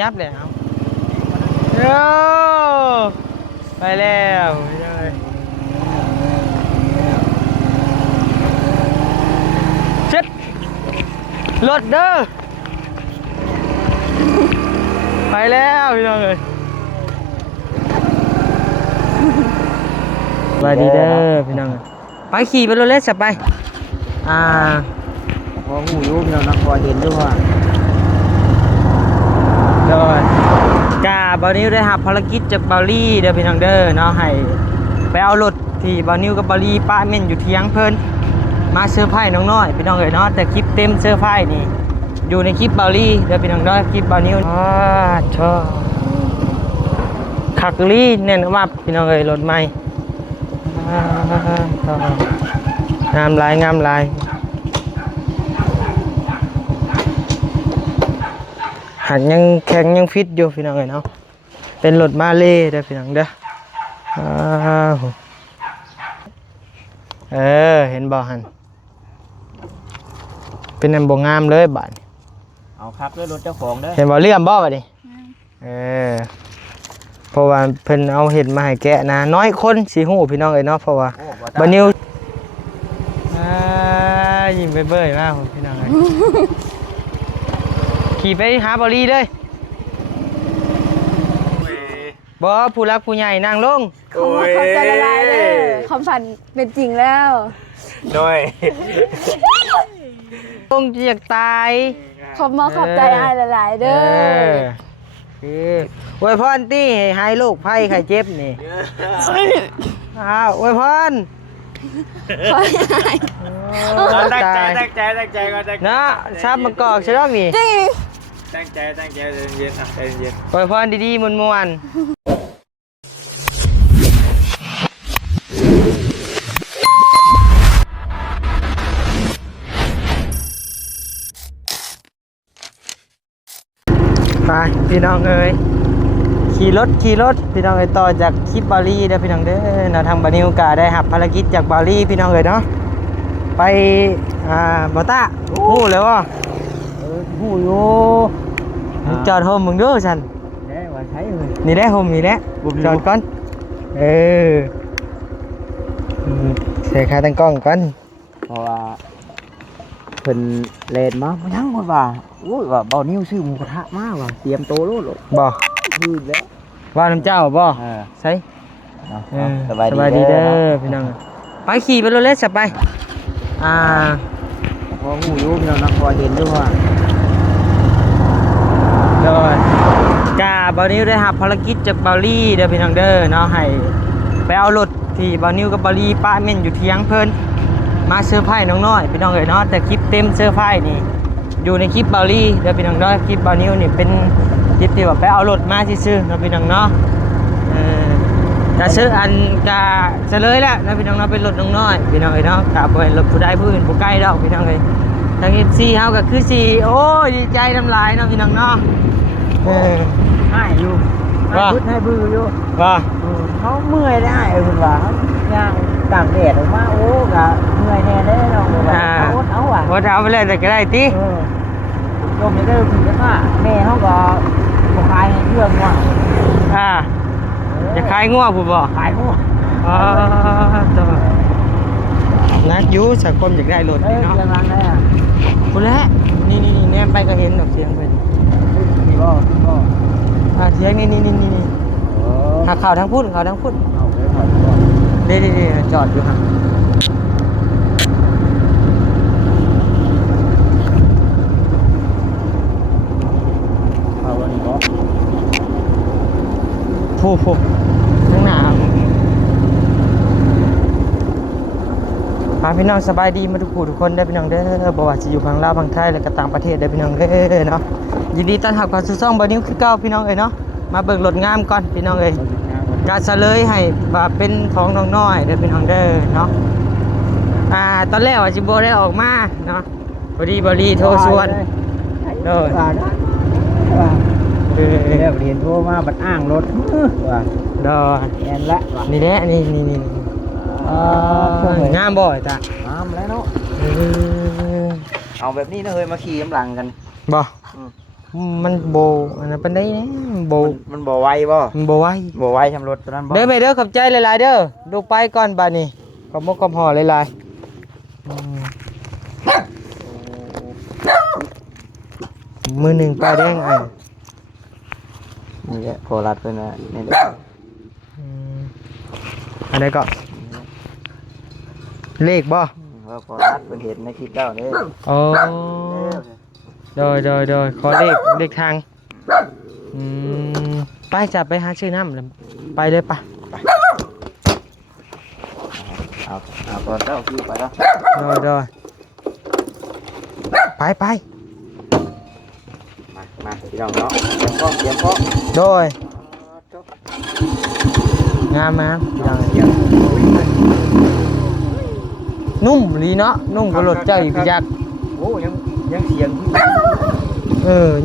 ยับแล้วโย่ไปแล้วเช็ดรถเด้อไปแล้วพี่น้องเลยไปดีเด้อพี่น้องไปขี่ไปรถเล็กสับไปพอหูยุ่งเรานักพอเห็นด้วยว่าโดยกาบานิวได้รับภารกิจจากบาลี่เด้อพี่น้องเด้อเนาะให้ไปเอารถที่บานิวกับบาลี่ป้าเม่นอยู่เที่ยงเพิ่นมาเซอร์ไพรส์น้องน้อยพี่น้องเอ๋ยเนาะแต่คลิปเต็มเซอร์ไพรส์นี่อยู่ในคลิปบาลี่เด้อพี่น้องเด้อคลิปบานิวชอบคักลี่แน่นมากพี่น้องเอ๋ยรถใหม่งามลายงามลายหักยังแข็งยังฟิตอยู่พี่น้องเอ๋ยเนาะเป็นรถมาเล่เด้อพี่น้องเด้อเห็นบ่หันเป็นอันบ่งามเลยบาดเอาครับด้วยรถเจ้าของเด้อเห็นบ่เลื่อมบ่บัดนี้เพราะว่าเพิ่นเอาเห็ดมาให้แกะนะน้อยคนสิฮู้พี่น้องเอ้ยเนาะเพราะว่าบ่นิวยิ้มเบ้ยๆมากพี่น้องเอ้ยขี่ไปหาบอลี่เลยบ่ผู้รักผู้ใหญ่นั่งลงเขาจะละลายเลยความฝันเป็นจริงแล้วโดยลงจะอยากตายขอบใจอ้ายละลายเด้ออวยพรตี้ให้ลูกไผ่ไข่เจ็บนี่อวยพรตั้งใจนะชาบมะกอกใช่ไหมนี่ตั้งใจเย็นใจเย็นอวยพรดีๆมวนไปพี่น้องเอ้ยขี่รถพี่น้องเอ้ยต่อจากคลิปบาลี่เด้อพี่น้องเด้อเราทางบานิวกาได้รับภารกิจจากบาลี่พี่น้องเอ้ยเนาะไปบ่ต้าฮู้แล้วว่าหูอยู่จอดโฮมมึงเด้อฉันได้ว่าใช้เลยนี่ได้โฮมนี่แหละจอดก่อนเสียค่าตั้งกล้องก่อนเพราะว่าเพิ่นเลนมายังหมดว่าโอ้ยว่าเบานิ้วซื้อหมูกระทะมาว่าเตรียมโตโลดบ่คือแล้วว่าน้ำเจ้าบ่ใช่สบายดีเด้อพี่น้องไปขี่ไปรถเล็กสับไปพอหูยุ่งเรานักพอเห็นด้วยว่าโดยกาบานิวได้รับภารกิจจากบาลี่เด้อพี่น้องเด้อเนาะให้ไปเอารถที่บานิวกับบาลี่ป้าเม่นอยู่เที่ยงเพิ่นมาเซอร์ไพรส์น้องน้อยพี่น้องเอ๋ยเนาะแต่คลิปเต็มเซอร์ไพรส์นี่อยู่ในคลิปบาลี่เด้อพี่น้องเด้อคลิปบานิวนี่เป็นคลิปที่ว่าไปเอารถมาซื่อๆเนาะพี่น้องเนาะจะซื้ออันกะเฉลยแล้วนะพี่น้องเนาะเป็นรถน้องน้อยพี่น้องเอ๋ยเนาะกะเป็นรถผู้ใดผู้อื่นผู้ใกล้ดอกพี่น้องเอ๋ยทาง FC เฮาก็คือสิโอ้ยดีใจน้ำลายเนาะพี่น้องเนาะให้อยู่ให้บื้ออยู่ว่าเขาเมื่อยได้คุณว่าย่างต่างแดดออกมาโอ้กะเมื่อยแน่ได้เราเอาอ่ะว่าเอาไปเลยแต่ก็ได้ติโยมจะได้ถึงจะว่าแม่เขาก็บอกขายให้เรื่องว่าจะขายงัวผู้บ่ขายงัวนักยูสังคมอยากได้รถเนาะคุณแล้วนี่แนมไปก็เห็นดอกเสียงเพิ่นเสียงนี่หาข่าวทั้งพูดนี่จอดอยู่ครับผู้ข้างหน้าพี่น้องสบายดีมาทุกคนได้พี่น้องเด้อบ่ว่าจะอยู่ฝั่งลาวฝั่งไทยและก็ต่างประเทศได้พี่น้องเด้อเนาะยินดีต้อนรับเข้าสู่ช่องบานิวคือเก่าพี่น้องเอ้ยเนาะมาเบิ่งรถงามก่อนพี่น้องเอ้ยกาเฉลยให้ว่าเป็นของน้องน้อยเด้อพี่น้องเด้อเนาะตอนแรกว่าสิบ่ได้ออกมาเนาะพอดีบริโทรชวนเด้อเรียนโทรมาบัดอ้างรถว่าดอแอนละนี่แหละนี่งามบ่อยจ้ะงามแล้วเนาะเอาแบบนี้นะเฮ้ยมาขี่กำลังกันบ่ มันโบอันนั้นเป็นได้นี่โบ มันบ่ไหวบ่ มันโบไว้ บ่ไหวทำรถตัวนั้นบ่ เด้อไปเด้อขอบใจหลายๆเด้อลูกไปก่อนบัดนี้ขอบมกขอบห่อหลายๆมือหนึ่งป้ายแดงอ่ะ นี่แหละโคราชเพิ่นน่ะนี่แหละ อันนี้ก็เลขบ่ ว่าโคราชเพิ่นเห็นในคลิปเจ้าเด้ อ๋อโดยขอเลขทางไปจับไปหาชื่อน้ำเลยไปเลยปะ เอาตอนเจ้าพี่ไปแล้ว โดยไปมาพี่น้องเนาะเตรียมพร้อม โดยงามพี่น้องนุ่มลีเนาะนุ่มกว่ารถเจ้าอีกพี่ยักษ์ โอ้ยังเสียง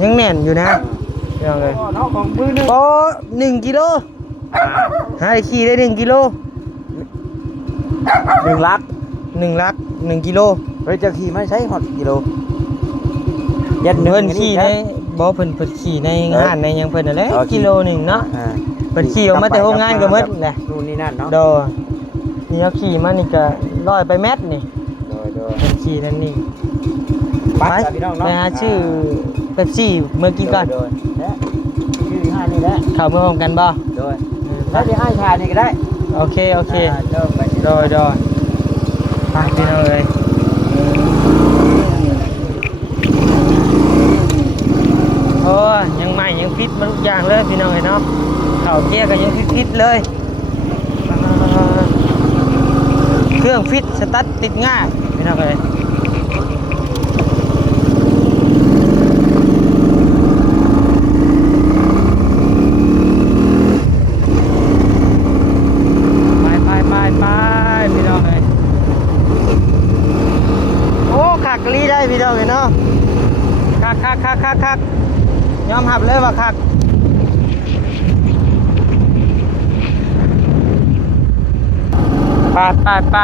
ยังแน่นอยู่นะพี่น้องเลย เนาะของมือนึง โอ้1 กิโลให้ขี่ได้1 กิโล 1 ลัก 1 ลัก1 กิโล เฮ้ยจะขี่ไม่ใช่ฮอดกิโลยัด เพิ่นขี่ในบ่เพิ่นขี่ในงานในหยังเพิ่นนั่นแหละกิโลหนึ่งเนาะเพิ่นขี่ออกมาแต่โรงงานก็หมดแหละ นู่นนี่นั่นเนาะ ดอนี่เอาขี่มานี่ก็100ไปเมตรนี่ โดย เพิ่นขี่นั่นนี่ ไปพี่น้องเนาะ ไปหาชื่อเป๊ปซี่เมื่อกี้ก่อน โดยและชื่อห้านี่แหละ เข้ามาพร้อมกันบ่ โดยแล้วเดี๋ยวให้ชายนี่ก็ได้ โอเค เริ่มไป โดยไปพี่น้องเอ้ยโอ้ยังใหม่ยังฟิตมาทุกอย่างเลยพี่น้องเอ้ยเนาะเข้าเกียร์ก็ยังฟิตเลยเครื่องฟิตสตาร์ทติดง่ายพี่น้องเอ้ยไปพี่น้องเอ้ยโอ้คักลีได้พี่น้องเอ้ยเนาะคักยอมรับเลยว่าคักไ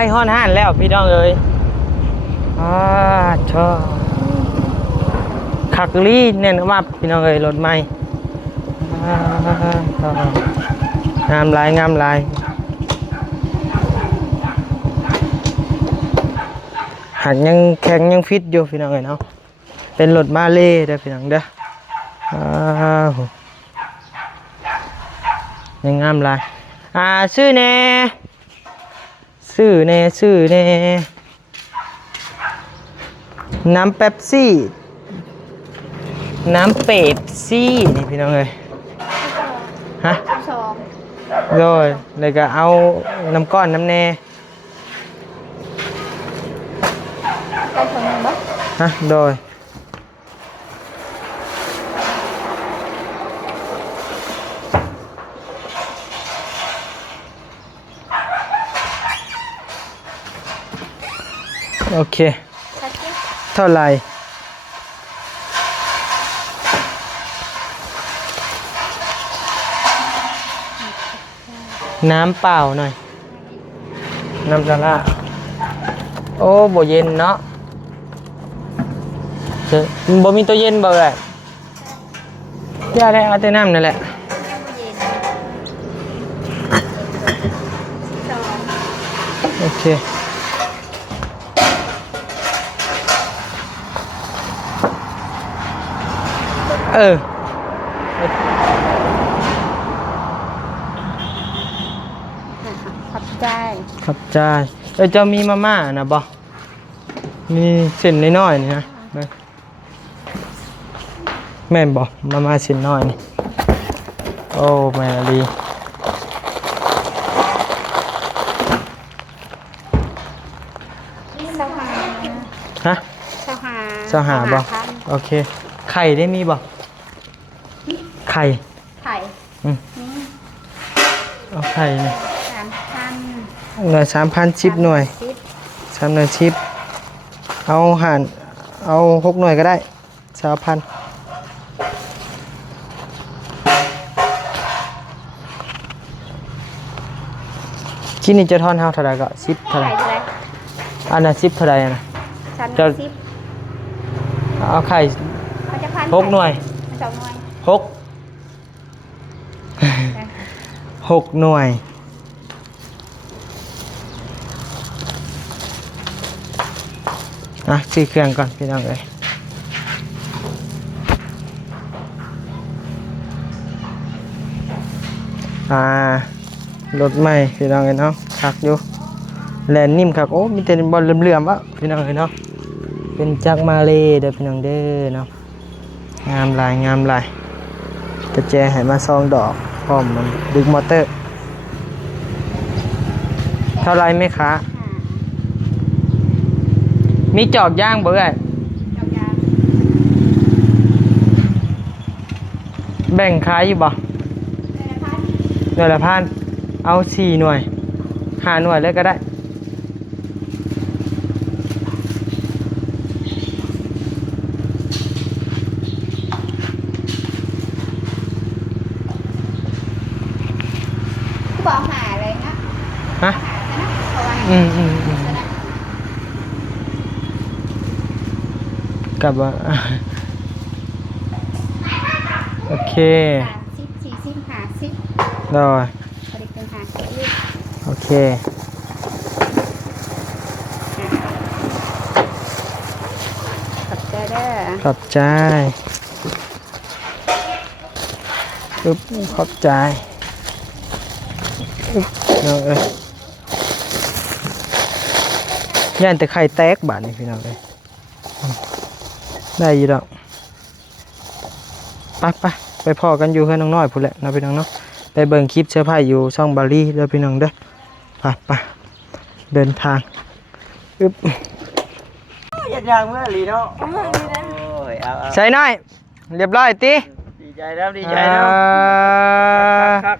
ปฮ้อนห่านแล้วพี่น้องเอ้ยชอบคักลีแน่นมากพี่น้องเอ้ยรถใหม่งามลายหักยังแข็งยังฟิตอยู่พี่น้องเอ้ยเนาะเป็นรถมาเล่เด้อพี่น้องเด้อยังงามลายชื่อแน่น้ำเป๊ปซี่น้ำเป็ดซี่นี่พี่น้องเลยฮะโดยเลยก็เอาน้ำก้อนน้ำแน่ฮะโดยโอเคเท่าไหร่น้ำเปล่าหน่อยน้ำสาระโอ้บ่เย็นเนาะบ่มีตัวเย็นบ่เลยย่าได้เอาแต่น้ำนั่นแหละโอเคขับใจจะมีมาม่านะบ่มีเส้นน้อยๆนี่นะแม่นบ่มาม่าเส้นน้อยนี่โอ้แม่ดีฮะสหาบ่โอเคไข่ได้มีบ่ไข่เอาไข่นี่หน่วย3,000 10 หน่วย 3หน่วยชิปเอาห่านเอา6หน่วยก็ได้20,000กินนี่จะทอนเฮาเท่าไหร่ก็10เท่าไหร่ ไข่เท่าไหร่ อันน่ะ10เท่าไหร่น่ะ ชั้น จะ 10 เอาไข่ เขาจะพัน 6หน่วย 2หน่วย 6 หน่วยซื้อเครื่องก่อนพี่น้องเอ้ยรถใหม่พี่น้องเอ้ยเนาะคักอยู่แลนนิ่มคักโอ้มีแต่บอลเหลื่อมๆวะพี่น้องเอ้ยเนาะเป็นจักรมาเลเด้อพี่น้องเด้อเนาะงามหลายงามหลายกระแจให้มาซองดอกพร้อมมันดึงมอเตอร์เท่าไรไหมคะมีจอกย่างบ่เอ้ย จอกยาง แบ่งขายอยู่บ่ หน่วยละพันเอา4หน่วย5หน่วยเลยก็ได้กูบอกหาเลยนะ ฮะ เพราะว่า กลับว่าโอเค 50 40 50 ได้ บริการหาสิบ โอเค ขอบใจเด้อ ขอบใจอึ๊บขอบใจอึ๊บน้องเอ้ยย่านแต่ไข่แตกบาดนี่พี่น้องเอ้ยได้อยู่ดอกไปพอกันอยู่เพื่อนน้องน้อยพูดแหละนะพี่น้องเนาะไปเบิ่งคลิปเสื้อผ้าอยู่ช่องบาลีเด้อพี่น้องเด้อไปเดินทางอึ๊บ ยัดยางเมื่อหลีเนาะโอ้ยเอา ใส่น้อยเรียบร้อยติ ดีใจแล้วดีใจแล้วคัก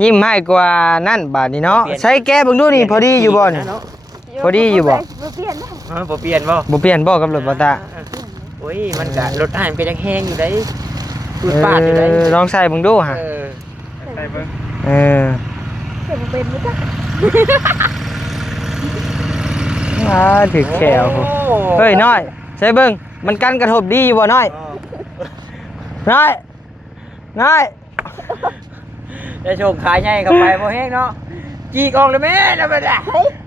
ยิ้มให้กว่านั่นบาดนี้เนาะใส่แก้เบิ่งดูนี่พอดีอยู่บ่นี่พอดีอยู่บ่ บ่เปลี่ยนนะ บ่เปลี่ยนบ่ บ่เปลี่ยนบ่กับรถบ่ตา โอ้ยมันก็รถอ่านเป็นจังแห้งอยู่ได้ปืดปาดอยู่ได้ ลองใส่เบิ่งดูฮะ ใส่เบิ่ง เออ เห็นเป็นมั้ยจ๊ะ ถือแขวผมเฮ้ยน้อยใส่เบิ่งมันกันกระทบดีอยู่บ่น้อยน้อย จะโชคขายใหญ่เข้าไปบ่แห้งเนาะจีกออกเลยแม่แล้วมันอ่ะ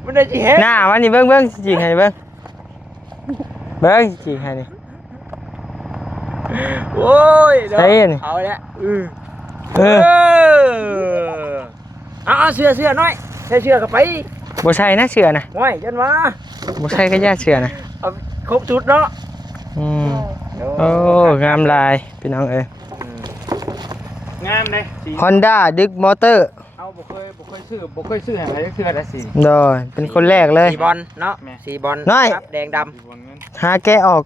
มันได้จีแห้ง หน้ามันนี่เบิ่งจิกให้เบิ่งจิกให้นี่ โอ้ย ใส่นี่ เอาแล้วเอาเสื้อน้อยใส่เสื้อเข้าไป บ่ใช่นะเชื่อนะ โอ้ยจนว่า บ่ใช่ก็ย่าเชื่อนะ เอาครบชุดเนาะ โอ้งามลายพี่น้องเอ้ย งามเลยสี Honda ดึกมอเตอร์ เอาบ่เคยซื้อให้เสื้อได้สี โดยเป็นคนแรกเลย สีบอลเนาะสีบอล น้อย ครับแดงด หาแกะออก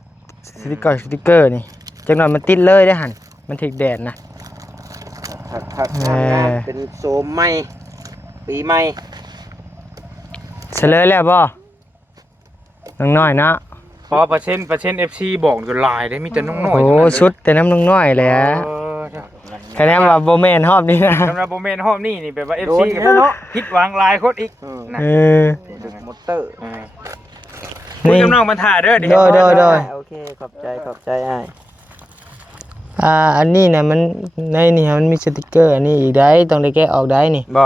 สติกเกอร์นี่จังหน่อยมันติดเลยได้หันมันถึกแดดนะ ำครับเป็นโซมใหม่ปีใหม่ เฉลยแล้วบ่น้องน้อยนะ พอเปอร์เซ็นต์FC บอกอยู่หลายได้มีแต่น้องน้อย โอ้ชุดแต่น้ำน้องน้อยแหละคะแนนว่าโบแมนรอบนี้นะ สำหรับโบเมนห้อมนี่แบบว่า FC กับเนาะผิดหวังหลายคนอีกนะ เออ มอเตอร์ คุณกำลังมาถ่ายเด้อเดี๋ยว โดย โอเคขอบใจอ้าย อันนี้นะมันในนี่มันมีสติกเกอร์อันนี้อีกได้ต้องได้แกะออกได้นี่ บ่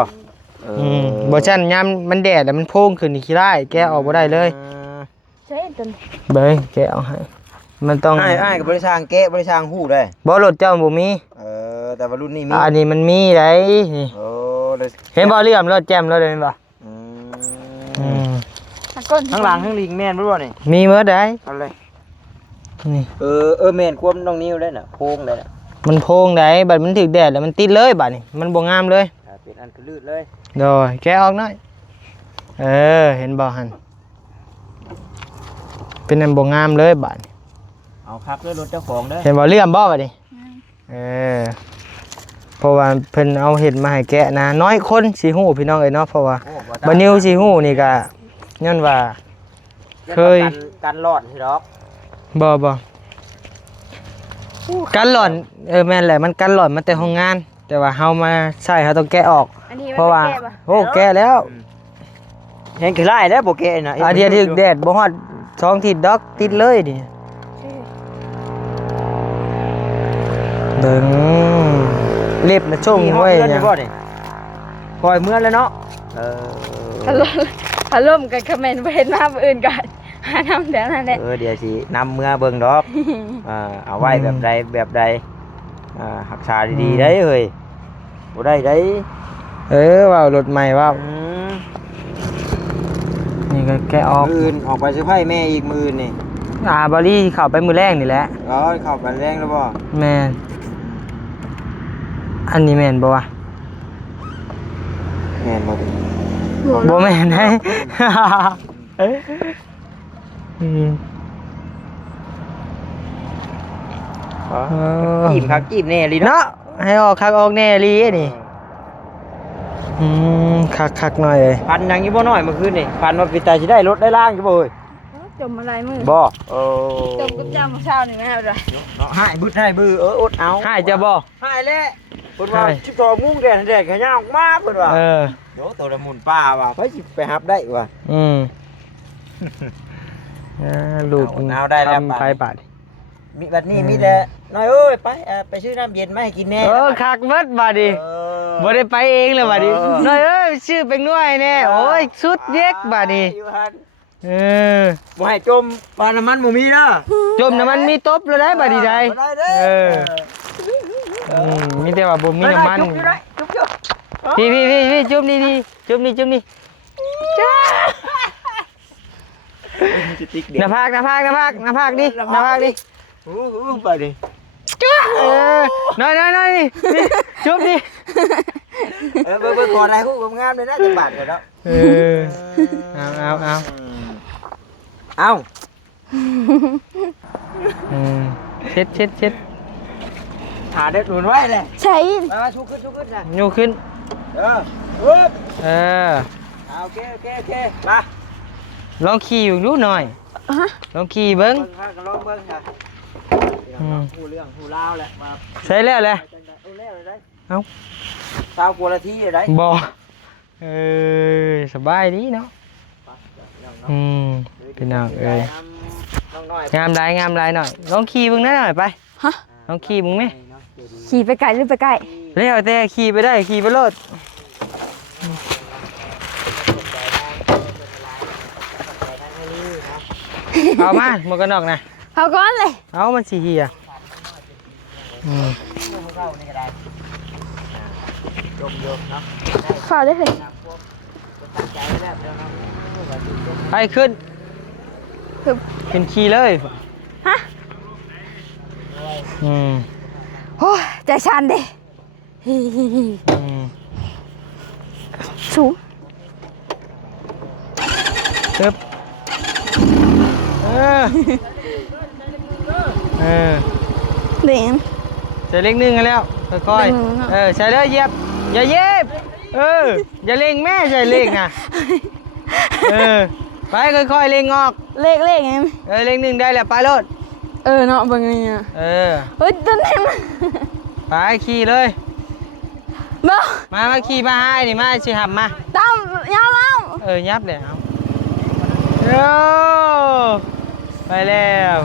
บ่ชั่นยามมันแดดแล้วมันโพ่งขึ้นนี่ขี้ได้แกะออกบ่ได้เลย ใช่จน เบ้ยแกะเอาให้มันต้อง อ้ายกับบริษัทแกะบริษัทฮู้ได้ บ่รถเจ้าบ่มี แต่ว่ารุ่นนี้มี อันนี้มันมีได้นี่ โอ้เลย เห็นบ่เลื่อมรถแจ่มรถเลยเห็นบ่ ตะก้น ข้างหลังข้างลิงแม่นบ่นี่ มีเมื่อใด เอาเลย นี่ แม่นควบน้องนิ้วได้น่ะโพงได้น่ะ มันโพงได้บัดมันถึกแดดแล้วมันติดเลยบัดนี่มันบ่งามเลย เป็นอันลื่นเลย โดยแกะออกหน่อยเห็นบ่หั่นเป็นอันบ่งามเลยบัดนี่ เอาครับด้วยรถเจ้าของเด้อ เห็นบ่เลื่อมบ่บัดนี่เพราะว่าเพิ่นเอาเห็ดมาให้แกะนะน้อยคนสิฮู้พี่น้องเอ้ยเนาะเพราะว่าบ่นิวสิฮู้นี่ก็ย้อนว่า เคย กันรอดสิดอก บ่กันหล่อนแม่นแหละมันกันหล่อนมาแต่ห้องงาน แต่ว่าเฮามาใช้เฮาต้องแกะออก อันนี้มัน เพราะว่า แก้ปะ โอ้แกะแล้ว เห็นคือไล่แล้วโบเกน่ะ อาเดียวถึกแดดบ่ฮอด2 ทิศดอกติดเลยนี่เบิ่งเล็บน่ะช่งไว้ ห ห ยั ยัง ง บ่นี่ปล่อยเมื่อแล้วเนาะเออ ถล่มกันคอมเมนต์ไปเห็นมาอื่นกันหาน้ำเดี๋ยวนั่นแหละ เดี๋ยวสินำเมื่อเบิ่งดอกเอาไว้แบบใดรักษาดีๆได้เฮ้ยบ่ได้ได้ ว่ารถใหม่ว่าวนี่ก็แกะออก มื้ออื่นออกไปซื้อไผ่แม่อีกมื้อนี่ บอลี่เข้าไปมือแรกนี่แหละ เข้าไปแรงแล้วบ่ แม่นอันนี้แม่นบ่วะ แม่นบ่ดิ บ่แม่นได้อืม จิ้มคักจิ้มแน่ลีเนาะ เนาะให้ออกคักออกแน่ลีนี่คักหน่อยเลย พันยังอยู่บ่น้อยเมื่อคืนนี่พันว่าปิตาสิได้รถได้ล่างอยู่บ่เอ้ย จมอะไรมือ บ่ จมกับเจ้าเมื่อเช้านี่ไม่เอาเลย เนาะหายบึดให้บืออดเอา ให้จะบ่ หายแล้วเพิ่นว่า12 โมงแดดขย่างออกมาเพิ่นว่าเดี๋ยวตัวละมุนป้าว่าไปสิไปหับได้ว่ะ ลูก เอาได้แล้ว ทำไฟบาท มีบัดนี้มีแต่น้อยเอ้ยไปซื้อน้ำเย็นมาให้กินแน่ คักเบิดบาดดิบ่ได้ไปเองเลยบาดดิน้อยชื่อเป็นหน่วยแน่โอ้ยสุดเย็กบาดดิบ่ให้จมปลาน้ำมันบ่มีเด้อ จมน้ำมันมีตบเลยได้บาดดิได้มีแต่ว่าบ่มีน้ำมันพี่จุ่มนี่จุ่มนี่จ้าหน้าผากดิหน้าผากดิไปดิ น้อยนี่จุ่มดิเบิ่งขอได้คู่งามเลยนะจังบาทเด้อเอาเช็ดหาได้หนุนไว้เลย ใช่ มาชูขึ้นนะ ยูขึ้นโอเคมาลองขี่อยู่ดูหน่อยลองขี่เบิ้ง ลองเบิ้งค่ะหูเรื่องหูเล่าแหละมา ใช่แล้วแหละเอ้า เช้ากลัวละที่อะไร บ่สบายดีเนาะพี่น้องงามได้หน่อยลองขี่เบิ้งหน่อยไปลองขี่มึงไหม ขี่ไปไกลหรือไปใกล้ แล้วแต่ขี่ไปได้ขี่ไปโลดเอามาหมวกกันน็อกนะ เอาก้อนเลย เอามันสีเหี่ยฝ่าได้เลย ไปขึ้นขี่เลยฮะโอ้ยใจชันเด้สูงตึ๊บเด่นใส่เล็กนึงกันแล้วค่อยๆใส่เลยเหยียบอย่าเย็บอย่าเล็งแม่ใส่เล็งนะไปค่อยๆเล็งออกเลขไงเล็กนึงได้แล้วไปรถเนาะบางอย่างเฮ้ยต้นแหนไปขี่เลยมาขี่มาให้ดิมาชิหับมาตั้มยาวแล้วยับเลยเอาไปแล้ว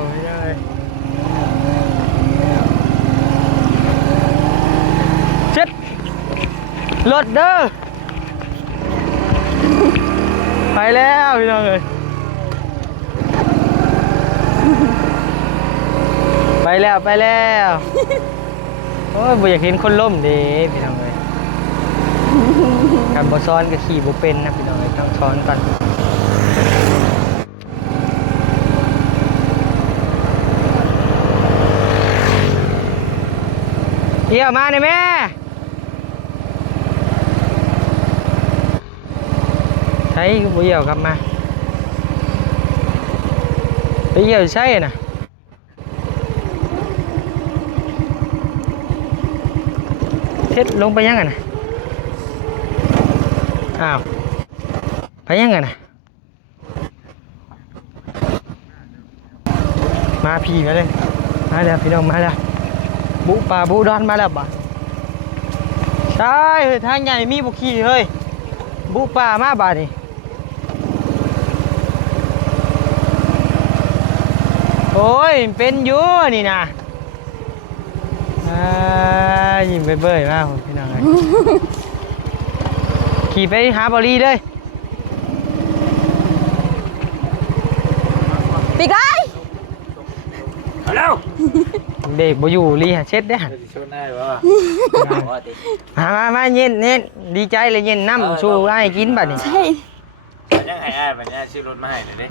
เช็ดรถเด้อไปแล้วพี่น้องเลยไปแล้วโอ้ยบ่อยากเห็นคนล้มเด้พี่น้องเลยการบ่ซ้อนก็ขี่บ่เป็นนะพี่น้องเลยต้องซ้อนก่อนเอี่ยวมาเลยแม่ใช้บ่เอี่ยวกลับมาไปเอี่ยวใช่น่ะเท็ดลงไปยังไงนะอ้าวไปยังไงนะ มาพี่มาเลยมาแล้วพี่น้องมาแล้วบุป่าบุดอนมาแล้วบ่ใช่เฮ้ยทางใหญ่มีบุขี่เฮ้ยบุป่ามาบ่านี่โอ้ยเป็นอยู่นี่นะยิ้มไปเบื่อมากพี่น้องเลยขี่ไปหาบอลี่เลย ปีกไก่ เอาแล้ว เด็กบ่อยู่ลีหาเช็ดได้หัน จะชนได้บ่ มาเย็นดีใจเลยเย็นน้ำชูไอ้กินบัดนี่ ใช่ ยังให้อ้ายบัดนี้ซื้อรถมาให้หน่อยดิ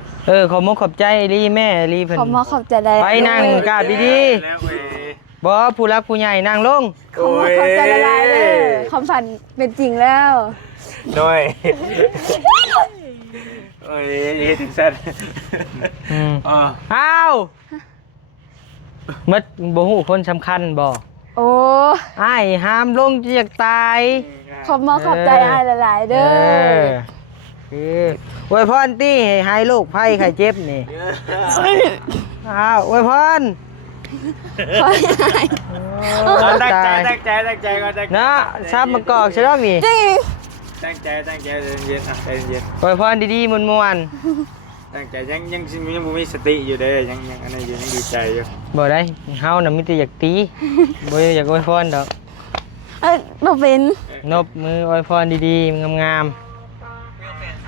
ขอบมกขอบใจลีแม่ลีเพิ่น ขอมอขอบใจได้ ไปนั่งกราบดี แล้วเว้ย ๆบ่ผู้รักผู้ใหญ่นั่งลง ขอมอขอบใจละลายเลยความฝันเป็นจริงแล้ว โดยโอ้ยเฮ็ดจังซั่น อ้าวมัดบ่ฮู้คนสำคัญบ่ โอ้ อ้ายห้ามลงจากตาย ขอมอขอบใจอ้ายละลายเด้อ อวยพรตี้ให้หายโรคภัยไข้เจ็บนี่อ้าวอวยพร ขอให้อ้าย ตั้งใจก่อนตั้งใจ นะซับมะกอกใช่ดอกนี่ จริง ตั้งใจเย็นๆใจเย็น อวยพรดีๆมวน ตั้งใจยังบ่มีสติอยู่เด้ยังอันนี้อยู่ยังดีใจอยู่ ๆบ่ได้เฮาน่ะมีแต่อยากตีบ่อยากอวยพรดอก บ่เป็น นบมืออวยพรดีๆงาม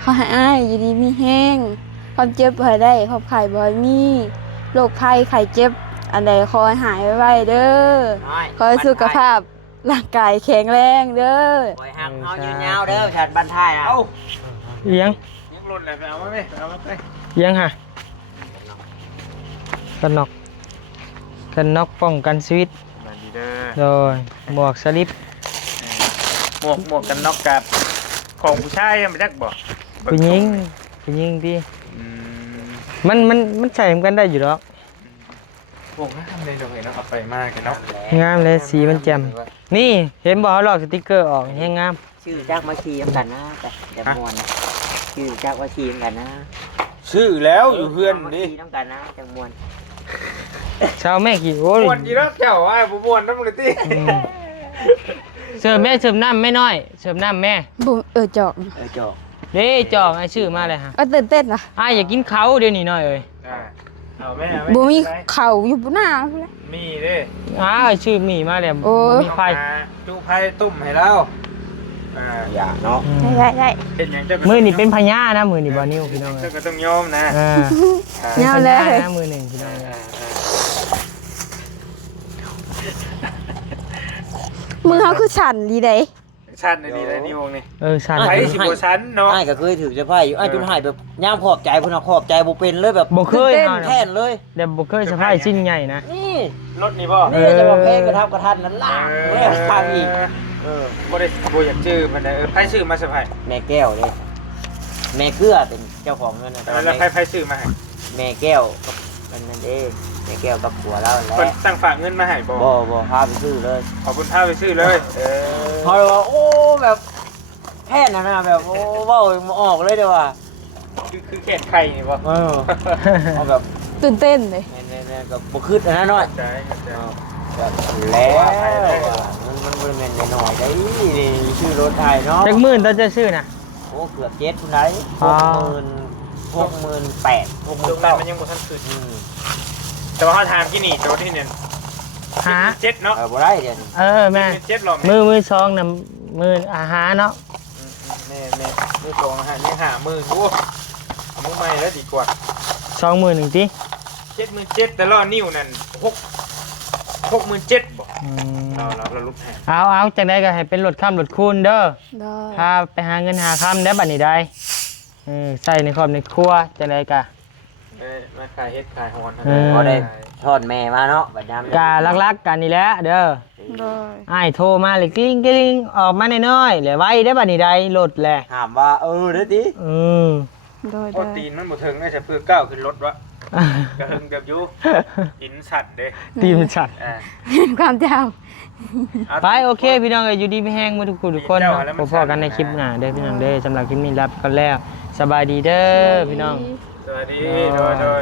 ขอให้อ้ายอยู่ดีมีแห้งความเจ็บบ่ให้ได้ความไข้บ่ให้มีโรคภัยไข้เจ็บอันใดขอให้หายไวๆเด้อขอให้สุขภาพร่างกายแข็งแรงเด้อ คอยหักเอายืนยาวเด้อฉันบันทายอ่ะ เอ้า ๆเอียง ยังหล่นเลยไปเอามาไหมเอามาไป เอียงฮะกันน็อกป้องกันชีวิต มาดีเด้อ โดยหมวกสลิป หมวกกันน็อกกับของผู้ชายยังไม่จักบ่ ผู้หญิงที่ อืม มันใส่กันได้อยู่หรอก พวกนั้นทำเลยเดี๋ยวเห็นเอาไปมากกันเนาะ งามเลยสีมันแจ่มนี่เห็นบอกเขาหลอกสติกเกอร์ออกแห้งงาม ชื่อจักมาชีมกันนะแต่จะมวนชื่อจักมาชีมกันนะ ชื่อแล้วอยู่เพื่อนดิ น้ำกันนะจังมวน ชาวแม่กี่โอ้ย ม่วนจีรักเจ้าไอ้บ่ม่วนน้ำเลยติ เสิร์ฟแม่เสิร์ฟน้ำไม่น้อยเสิร์ฟน้ำแม่ บุจอก จบ เด้จอกไอชื่อมาเลยฮะ ก็ตื่นเต้นนะ อ้ายอยากกินเขาเดี๋ยวนี้หน่อยเอ้ย เอาแม่เอา บุมี ไป เข่าอยู่บนหน้าเลย มีเด้ อ้าวชื่อมีมาแล้ว โอ้ มีไฟ จูไผ่ตุ่มให้เราอย่าเนาะ ได้ เป็นอย่างเจ้า มือนี่เป็นพญานะมือนี่บอนิ้วพี่น้อง เจ้าก็ต้องยอมนะ เงาเลย ป็นพญนะมือหนึ่งพี่น้อง มือเขาคือสั่นดีเด้ ชั้นนี่เลยนี่วงนี่ ชัน ไผ่สิบชั้นเนาะ ไอ้ก็เคยถือจะไพ่อยู่ไอ้จนหายแบบย่างขอบใจพุ่นขอบใจบ่เป็นเลยแบบ บ่เคย แท่นเลย เดี๋ยวบ่เคยสะพายชิ้นใหญ่นะ นี่ รถนี่บ่ นี่จะมาเพลงกระทับกระทันนั้นล่างเลยทางอีก บ่ได้บ่อยากชื่อมันได้ไผ่ชื่อมาสะไผ่ แม่แก้วเลยแม่เกลือเป็นเจ้าของเงินนะ แล้วไผ่ชื่อมาให้ แม่แก้วมันนั่นเองแม่แก้วกับผัวแล้วแหละ คนตั้งฝากเงินมาให้บ่ บ่พาไปซื้อเลย ขอบคุณพาไปชื่อเลย เขาเลยว่าโอ้แบบแท่นนะแบบโอ้เว้ามาออกเลยเดี๋ยวว่า คือแขนไข่นี่บ่ เอาแบบ ตื่นเต้นเลย แน่ๆกับบ่คืดนะน้อย ใจ แบบแล้วมันบริเวณหน่อยได้นี่ชื่อรถไทยเนาะ จักหมื่นตอนจะซื้อนะ โอ้เกือบ7คุณได้ อ๋อ 68,000 ตรงนั้นมันยังบ่ทันขึ้นแต่ว่าเขาถามที่นี่ตัวที่เนี่ย หา 7เนาะ บ่ได้เดี๋ยวนี้ แม่ 7หรอ มือซองน่ะมืออาหารเนาะ แม่มือตรงนะฮะยังหามือโอ้มือใหม่แล้วดีกว่า 20,000ติ 77,000แต่ละนิ้วนั่น67,000บ่เราลุกให้ เอาจังได๋ก็ให้เป็นรถข้ามรถคูณเด้อ ได้ พาไปหาเงินหาค่ำได้บัดนี้ได้ใส่ในครอบในครัวจังได๋ก็ มาขายเฮ็ดขายฮอน บ่ได้ทอดแม่มาเนาะบัดยาม กาลักๆกันนี่แหละเด้อ ได้ อ้ายโทรมาเลยกลิ้งออกมาน้อยๆแล้วไว้ได้บัดนี้ได้รถแหละ ถามว่าเด้อติ ได้ โอ้ตีนมันบ่ถึงน่าจะเพื่อก้าวขึ้นรถวะกระหึงกับยูอินสัตว์เด้ ตีมสัตว์ ความจ ไปโอเคพี่น้องอยู่ดีไม่แห้งมาทุกคนทุกคนเนาะพบกันในคลิปหน้าเด้อพี่น้องเด้อสำหรับคลิปนี้รับกันแล้วสบายดีเด้อพี่น้อง ำ สวัสดีโดย